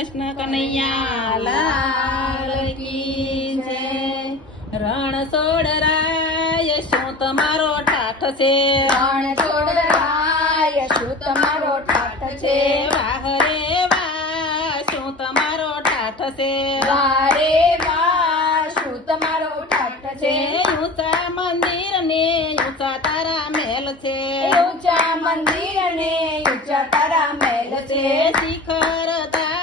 કૃષ્ણ કનૈયા લાલ કી જય. રણ છોડરાય શું તમારો ઠાઠ છે? રણ છોડરાય શું તમારો ઠાઠ છે? વાહ રે વાહ શું તમારો ઠાઠ છે? વાહ રે વાહ શું તમારો ઠાઠ છે? ઊંચા મંદિર ને ઊંચા તારા મહેલ છે. ઊંચા મંદિર ને ઊંચા તારા મહેલ છે. શિખર તારા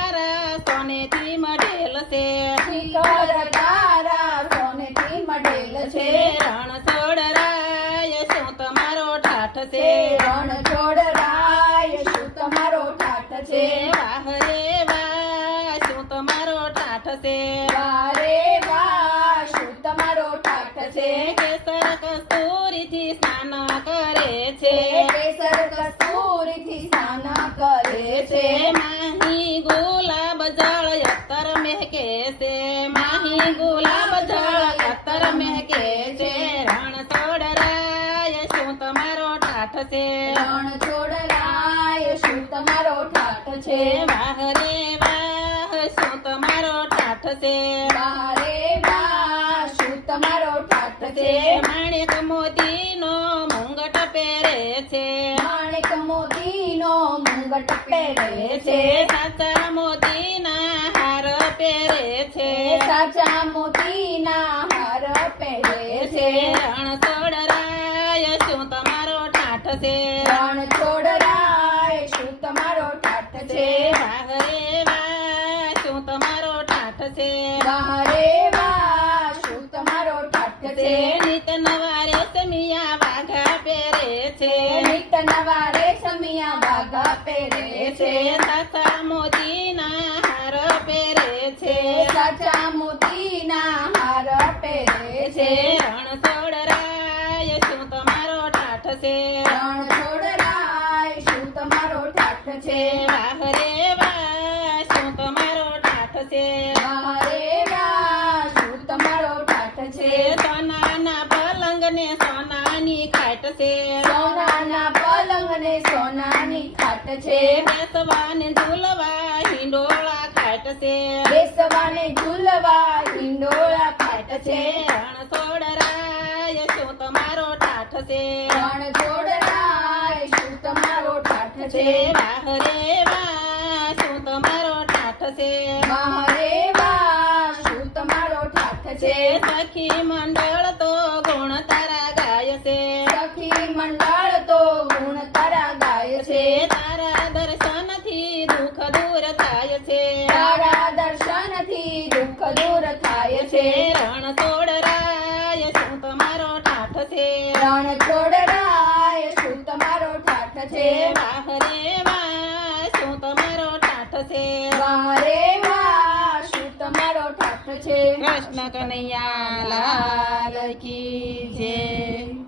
સોનેથી મઢેલ છે. શિખર તારા સોનેથી મઢેલ છે. રણ છોડરાય શું તમારો ઠાઠ છે? રણ છોડરાય શું તમારો ઠાઠ છે? વાહ રે વાહ શું તમારો ઠાઠ છે? વાહ રે વાહ શું તમારો ઠાઠ છે? કેસર કસ્તુરીથી સ્નાન કરે છે. કેસર કસ્તુરીથી સ્નાન કરે છે. માહી ગુલાબ જળ અત્તર મહેકે છે. માહી ગુલાબ જળ અત્તર મહેકે છે. રણ છોડરાય શું તમારો ઠાઠ છે? રણ છોડરાય શું તમારો ઠાઠ છે? વાહ રે વાહ શું તમારો ઠાઠ છે? વાહ રે વાહ શું તમારો ઠાઠ છે? માણેક મોતીનો મુંગટ પહેરે છે. માણેક મોતીનો મુંગટ પહેરે છે. સાચા મોતીના હાર પહેરે છે. સાચા મોતીના હાર પહેરે છે. રણ છોડરાય શું તમારો ઠાઠ છે? રણ છોડરાય શું તમારો ઠાઠ છે? વાહ રે વાહ શું તમારો ઠાઠ છે? વાહ રે વાહ શું તમારો ઠાઠ છે? નિત નવા રેશમિયા વાઘા પહેરે છે. નિત નવા રેશમિયા વાઘા પહેરે છે. સાચા મોતીના હાર પહેરે છે. સાચા મોતીના હાર પહેરે છે. રણ છોડરાય શું તમારો ઠાઠ છે? રણ છોડરાય શું તમારો ઠાઠ છે? વાહ રે વાહ શું તમારો ઠાઠ છે? વાહ રે વાહ શું તમારો ઠાઠ છે? સોનાના પલંગ ને સોનાની ખાટ છે. સોનાના પલંગ ને સોનાની ખાટ છે. બેસવાને ઝૂલવા હિંડોળા ખાટ છે. બેસવાને ઝૂલવા હિંડોળા ખાટ છે. રણ છોડરાય શું તમારો ઠાઠ છે? રણ છોડરાય શું તમારો ઠાઠ છે? વાહ રે વાહ શું તમારો ઠાઠ છે? વાહ રે વાહ શું તમારો ઠાઠ છે? સખી મંડળ તો ગુણ તારા ગાય છે. સખી મંડળ તો ગુણ તારા ગાય છે. તારા દર્શનથી દુઃખ દૂર થાય છે. તારા દર્શનથી દુઃખ દૂર થાય છે. રણ છોડરાય શું તમારો ઠાઠ છે? રણ છોડરાય શું તમારો ઠાઠ છે? વાહ રે વાહ શું તમારો ઠાઠ છે? વાહ રે વાહ શું તમારો ઠાઠ છે? કૃષ્ણ કનૈયા લાલ કી જય.